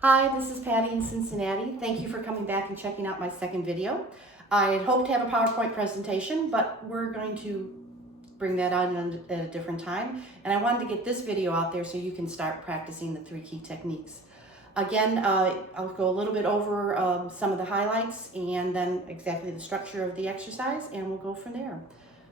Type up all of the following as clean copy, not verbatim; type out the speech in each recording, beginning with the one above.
Hi, this is Patty in Cincinnati. Thank you for coming back and checking out my second video. I had hoped to have a PowerPoint presentation, but we're going to bring that on at a different time. And I wanted to get this video out there so you can start practicing the 3 key techniques. Again, I'll go a little bit over some of the highlights and then exactly the structure of the exercise, and we'll go from there.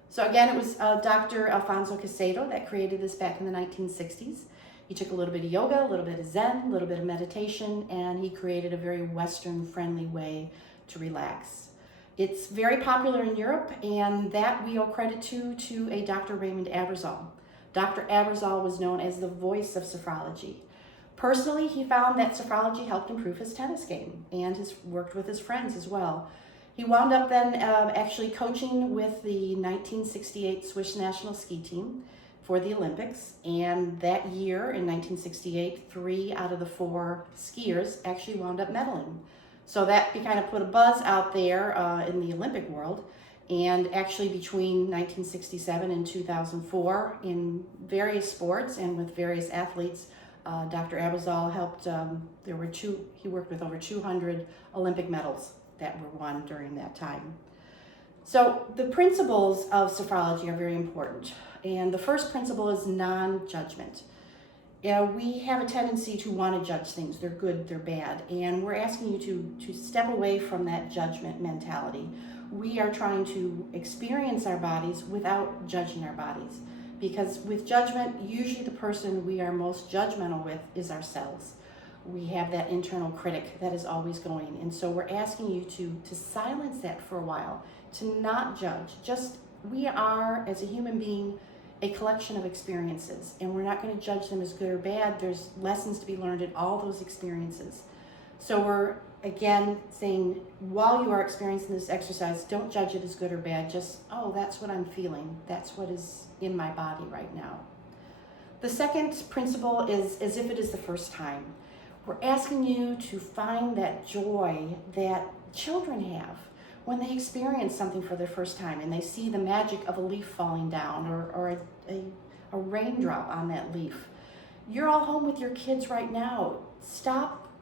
So again, it was Dr. Alfonso Casado that created this back in the 1960s. He took a little bit of yoga, a little bit of Zen, a little bit of meditation, and he created a very Western-friendly way to relax. It's very popular in Europe, and that we owe credit to a Dr. Raymond Aberzal. Dr. Aberzal was known as the voice of sophrology. Personally, he found that sophrology helped improve his tennis game and has worked with his friends as well. He wound up then actually coaching with the 1968 Swiss national ski team for the Olympics, and that year in 1968, 3 out of the 4 skiers actually wound up medaling. So that kind of put a buzz out there in the Olympic world, and actually between 1967 and 2004 in various sports and with various athletes, Dr. Aberzal helped, he worked with over 200 Olympic medals that were won during that time. So the principles of sophrology are very important. And the first principle is non-judgment. We have a tendency to want to judge things. They're good, they're bad. And we're asking you to step away from that judgment mentality. We are trying to experience our bodies without judging our bodies. Because with judgment, usually the person we are most judgmental with is ourselves. We have that internal critic that is always going. And so we're asking you to silence that for a while, to not judge. Just, we are, as a human being, a collection of experiences, and we're not going to judge them as good or bad. There's lessons to be learned in all those experiences. So we're, again, saying, while you are experiencing this exercise, don't judge it as good or bad. Just, oh, that's what I'm feeling. That's what is in my body right now. The second principle is as if it is the first time. We're asking you to find that joy that children have when they experience something for the first time and they see the magic of a leaf falling down or a raindrop on that leaf. You're all home with your kids right now. Stop,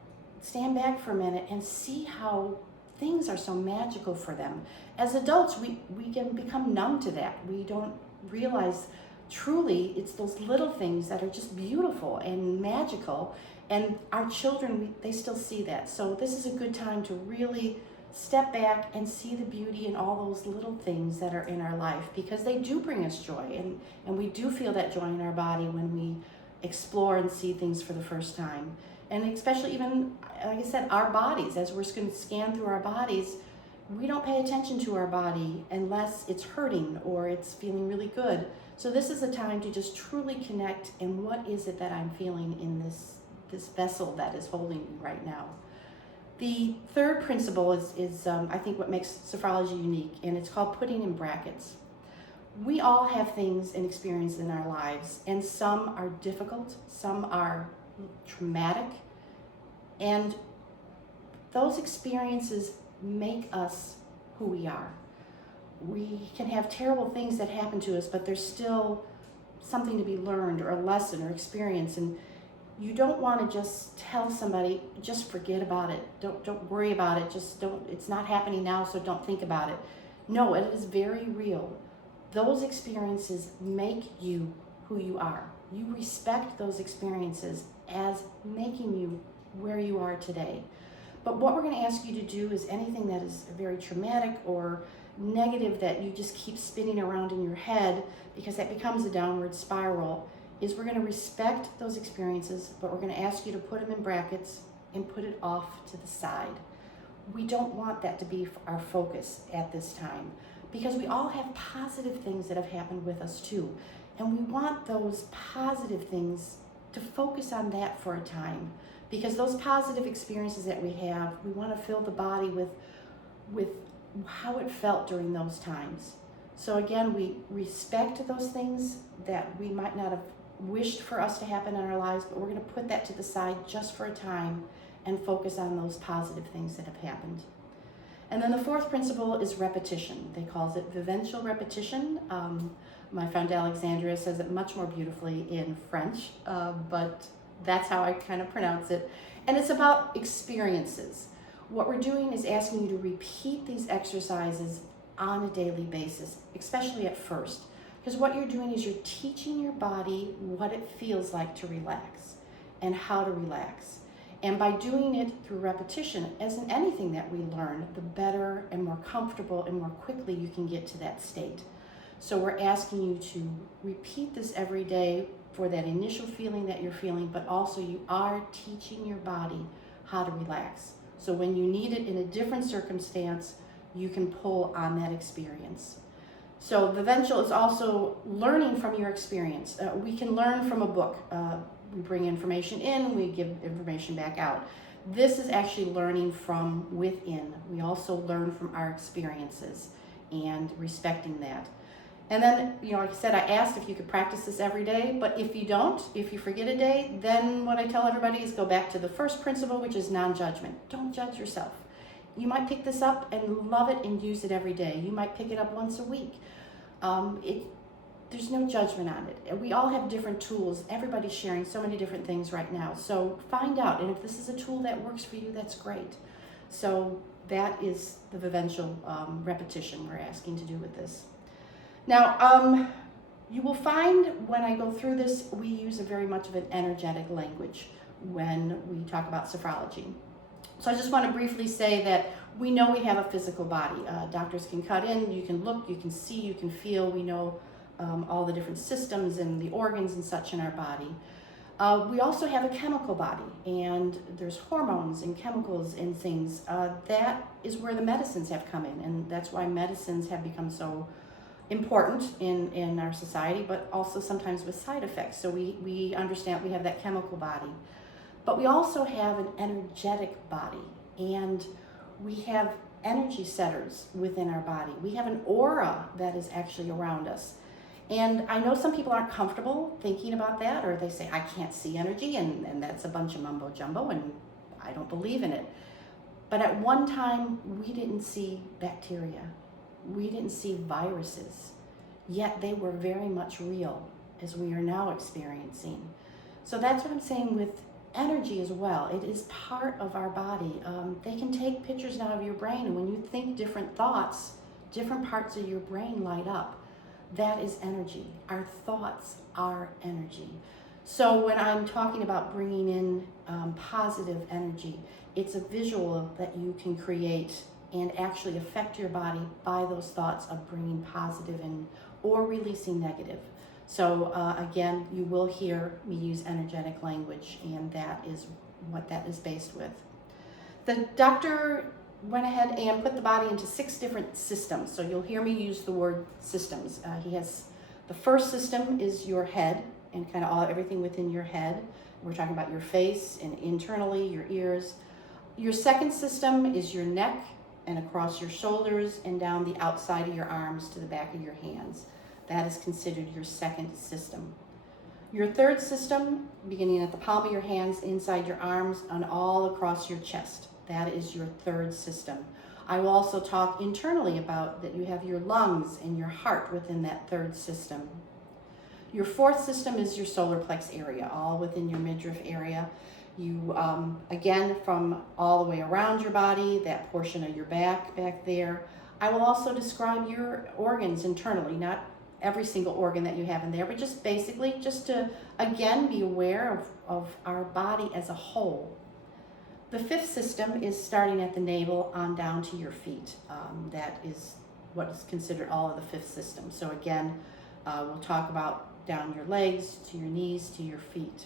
stand back for a minute and see how things are so magical for them. As adults, we can become numb to that. We don't realize truly it's those little things that are just beautiful and magical, and our children, they still see that. So this is a good time to really step back and see the beauty in all those little things that are in our life, because they do bring us joy, and we do feel that joy in our body when we explore and see things for the first time. And especially even, like I said, our bodies, as we're going to scan through our bodies, we don't pay attention to our body unless it's hurting or it's feeling really good. So this is a time to just truly connect, and what is it that I'm feeling in this vessel that is holding me right now. The third principle is I think what makes sophrology unique, and it's called putting in brackets. We all have things and experiences in our lives, and some are difficult, some are traumatic, and those experiences make us who we are. We can have terrible things that happen to us, but there's still something to be learned, or a lesson or experience, and you don't want to just tell somebody, just forget about it. Don't worry about it. Just don't, it's not happening now, so don't think about it. No, it is very real. Those experiences make you who you are. You respect those experiences as making you where you are today. But what we're going to ask you to do is anything that is very traumatic or negative that you just keep spinning around in your head, because that becomes a downward spiral, is we're going to respect those experiences, but we're going to ask you to put them in brackets and put it off to the side. We don't want that to be our focus at this time, because we all have positive things that have happened with us too. And we want those positive things to focus on that for a time, because those positive experiences that we have, we want to fill the body with how it felt during those times. So again, we respect those things that we might not have wished for us to happen in our lives, but we're going to put that to the side just for a time and focus on those positive things that have happened. And then the fourth principle is repetition. They call it vivencial repetition. My friend Alexandria says it much more beautifully in French, but That's how I kind of pronounce it. And it's about experiences. What we're doing is asking you to repeat these exercises on a daily basis, especially at first. Because what you're doing is you're teaching your body what it feels like to relax and how to relax. And by doing it through repetition, as in anything that we learn, the better and more comfortable and more quickly you can get to that state. So we're asking you to repeat this every day for that initial feeling that you're feeling, but also you are teaching your body how to relax. So when you need it in a different circumstance, you can pull on that experience. So the Ventral is also learning from your experience. We can learn from a book. We bring information in, we give information back out. This is actually learning from within. We also learn from our experiences and respecting that. And then, like I said, I asked if you could practice this every day, but if you don't, if you forget a day, then what I tell everybody is go back to the first principle, which is non-judgment. Don't judge yourself. You might pick this up and love it and use it every day. You might pick it up once a week. There's no judgment on it. We all have different tools. Everybody's sharing so many different things right now. So find out, and if this is a tool that works for you, that's great. So that is the vivencial repetition we're asking to do with this. Now, you will find when I go through this, we use a very much of an energetic language when we talk about sophrology. So I just want to briefly say that we know we have a physical body. Doctors can cut in, you can look, you can see, you can feel. We know all the different systems and the organs and such in our body. We also have a chemical body, and there's hormones and chemicals and things. That is where the medicines have come in, and that's why medicines have become so important in our society, but also sometimes with side effects. So we understand we have that chemical body. But we also have an energetic body, and we have energy centers within our body. We have an aura that is actually around us. And I know some people aren't comfortable thinking about that, or they say, I can't see energy, and that's a bunch of mumbo jumbo, and I don't believe in it. But at one time, we didn't see bacteria. We didn't see viruses, yet they were very much real, as we are now experiencing. So that's what I'm saying with energy as well. It is part of our body. They can take pictures now of your brain, and when you think different thoughts, different parts of your brain light up. That is energy. Our thoughts are energy. So when I'm talking about bringing in positive energy, it's a visual that you can create and actually affect your body by those thoughts of bringing positive in or releasing negative. So again, you will hear me use energetic language, and that is what that is based with. The doctor went ahead and put the body into 6 different systems. So you'll hear me use the word systems. He has the first system is your head and kind of everything within your head. We're talking about your face and internally your ears. Your second system is your neck and across your shoulders and down the outside of your arms to the back of your hands. That is considered your second system. Your third system, beginning at the palm of your hands, inside your arms, and all across your chest. That is your third system. I will also talk internally about that you have your lungs and your heart within that third system. Your fourth system is your solar plex area, all within your midriff area. You, again, from all the way around your body, that portion of your back there. I will also describe your organs internally, not every single organ that you have in there, but just basically just to, again, be aware of our body as a whole. The fifth system is starting at the navel on down to your feet. That is what is considered all of the fifth system. So again, we'll talk about down your legs, to your knees, to your feet.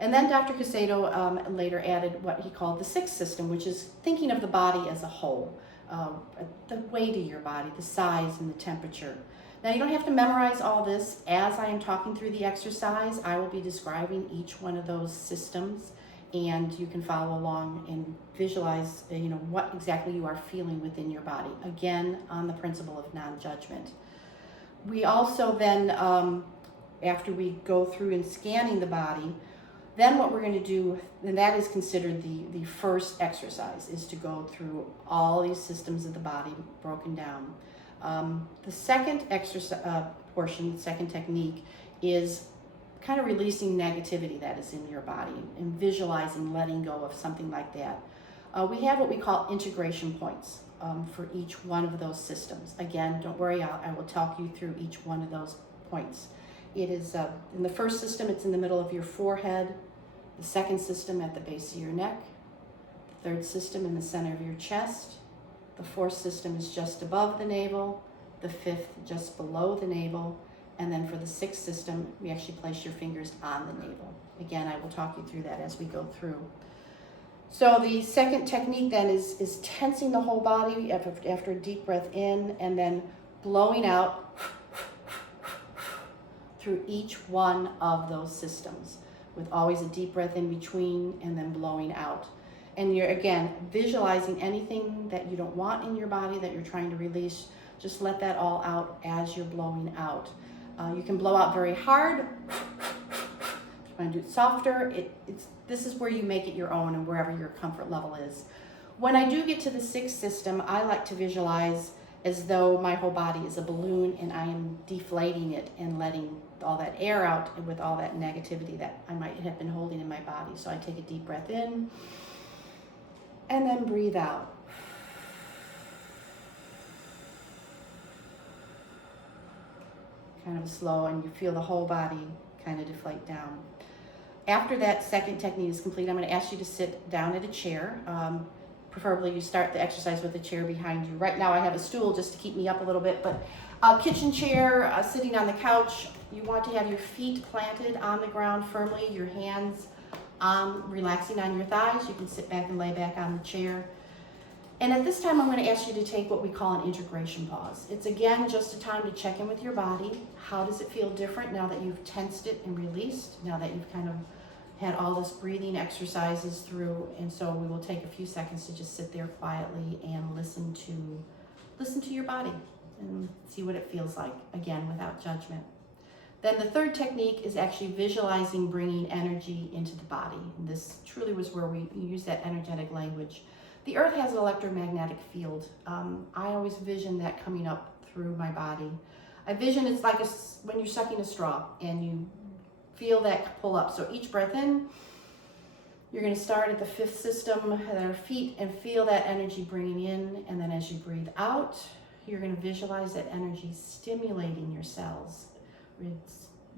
And then Dr. Casado later added what he called the sixth system, which is thinking of the body as a whole, the weight of your body, the size and the temperature. Now you don't have to memorize all this. As I am talking through the exercise, I will be describing each one of those systems, and you can follow along and visualize what exactly you are feeling within your body, again on the principle of non-judgment. We also then, after we go through and scanning the body, then what we're going to do, and that is considered the first exercise, is to go through all these systems of the body broken down. The second exercise portion, the second technique, is kind of releasing negativity that is in your body and visualizing letting go of something like that. We have what we call integration points for each one of those systems. Again, don't worry, I will talk you through each one of those points. It is in the first system, it's in the middle of your forehead. The second system at the base of your neck. The third system in the center of your chest. The fourth system is just above the navel. The fifth just below the navel. And then for the sixth system, we actually place your fingers on the navel. Again, I will talk you through that as we go through. So the second technique then is tensing the whole body after a deep breath in and then blowing out through each one of those systems, with always a deep breath in between and then blowing out. And you're, again, visualizing anything that you don't want in your body that you're trying to release. Just let that all out as you're blowing out. You can blow out very hard. If you want to do it softer, this is where you make it your own and wherever your comfort level is. When I do get to the sixth system, I like to visualize as though my whole body is a balloon and I am deflating it and letting all that air out and with all that negativity that I might have been holding in my body. So I take a deep breath in and then breathe out. Kind of slow, and you feel the whole body kind of deflate down. After that second technique is complete, I'm going to ask you to sit down at a chair. Preferably you start the exercise with a chair behind you. Right now I have a stool just to keep me up a little bit, but a kitchen chair, sitting on the couch. You want to have your feet planted on the ground firmly, your hands relaxing on your thighs. You can sit back and lay back on the chair. And at this time, I'm going to ask you to take what we call an integration pause. It's again just a time to check in with your body. How does it feel different now that you've tensed it and released, now that you've kind of had all this breathing exercises through? And so we will take a few seconds to just sit there quietly and listen to your body and see what it feels like, again, without judgment. Then the third technique is actually visualizing bringing energy into the body. And this truly was where we use that energetic language. The earth has an electromagnetic field. I always vision that coming up through my body. I vision it's like when you're sucking a straw and you feel that pull up. So each breath in, you're going to start at the fifth system at our feet and feel that energy bringing in. And then as you breathe out, you're going to visualize that energy stimulating your cells.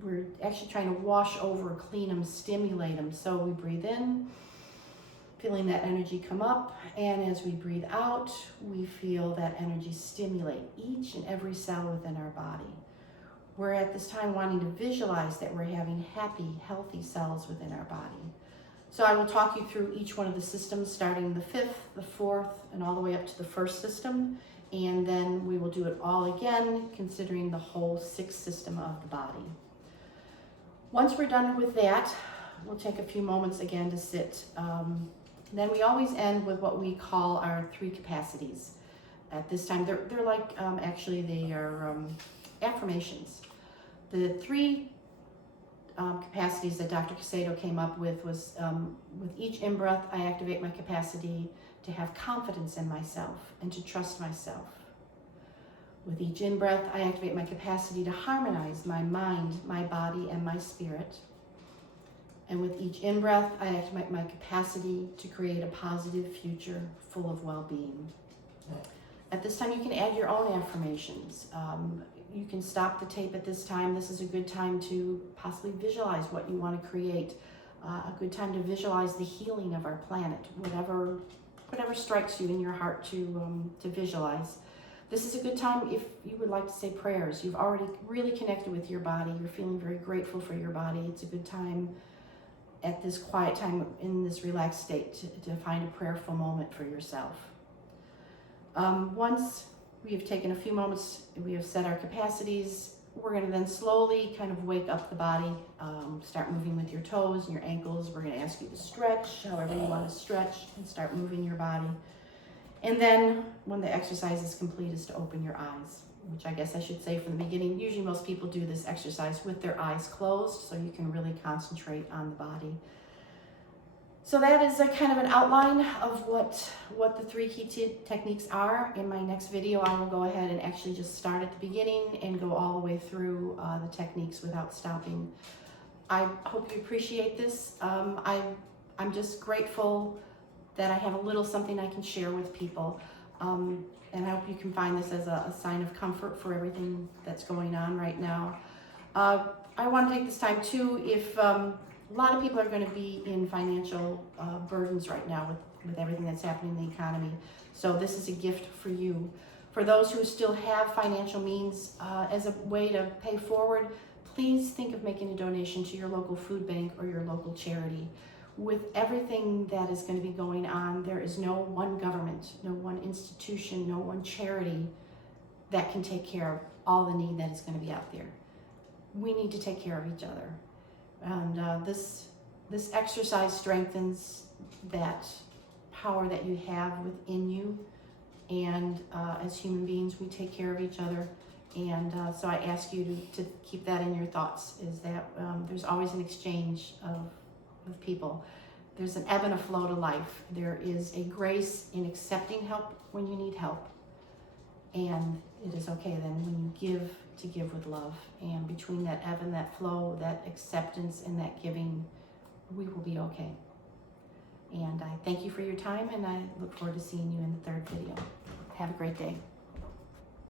We're actually trying to wash over, clean them, stimulate them. So we breathe in, feeling that energy come up, and as we breathe out, we feel that energy stimulate each and every cell within our body. We're at this time wanting to visualize that we're having happy, healthy cells within our body. So I will talk you through each one of the systems, starting the fifth, the fourth, and all the way up to the first system, and then we will do it all again, considering the whole sixth system of the body. Once we're done with that, we'll take a few moments again to sit. Then we always end with what we call our three capacities. At this time, they're like, actually they are affirmations. The three capacities that Dr. Casado came up with was, with each in-breath, I activate my capacity to have confidence in myself and to trust myself. With each in-breath, I activate my capacity to harmonize my mind, my body, and my spirit. And with each in-breath, I activate my capacity to create a positive future full of well-being. At this time, you can add your own affirmations. You can stop the tape at this time. This is a good time to possibly visualize what you want to create. A good time to visualize the healing of our planet, whatever strikes you in your heart to visualize. This is a good time if you would like to say prayers. You've already really connected with your body. You're feeling very grateful for your body. It's a good time at this quiet time in this relaxed state to find a prayerful moment for yourself. Once we have taken a few moments, we have set our capacities, we're going to then slowly kind of wake up the body, start moving with your toes and your ankles. We're going to ask you to stretch, however you want to stretch, and start moving your body. And then when the exercise is complete, is to open your eyes, which I guess I should say from the beginning. Usually most people do this exercise with their eyes closed, so you can really concentrate on the body. So that is a kind of an outline of what the three key techniques are. In my next video, I will go ahead and actually just start at the beginning and go all the way through the techniques without stopping. I hope you appreciate this. I'm just grateful that I have a little something I can share with people. And I hope you can find this as a sign of comfort for everything that's going on right now. I want to take this time too, if a lot of people are going to be in financial burdens right now with everything that's happening in the economy. So this is a gift for you. For those who still have financial means, as a way to pay forward, please think of making a donation to your local food bank or your local charity. With everything that is going to be going on, there is no one government, no one institution, no one charity that can take care of all the need that is going to be out there. We need to take care of each other. And this exercise strengthens that power that you have within you. And as human beings, we take care of each other. And so I ask you to keep that in your thoughts, is that there's always an exchange of people. There's an ebb and a flow to life. There is a grace in accepting help when you need help. And it is okay then when you give, to give with love. And between that ebb and that flow, that acceptance and that giving, we will be okay. And I thank you for your time, and I look forward to seeing you in the third video. Have a great day.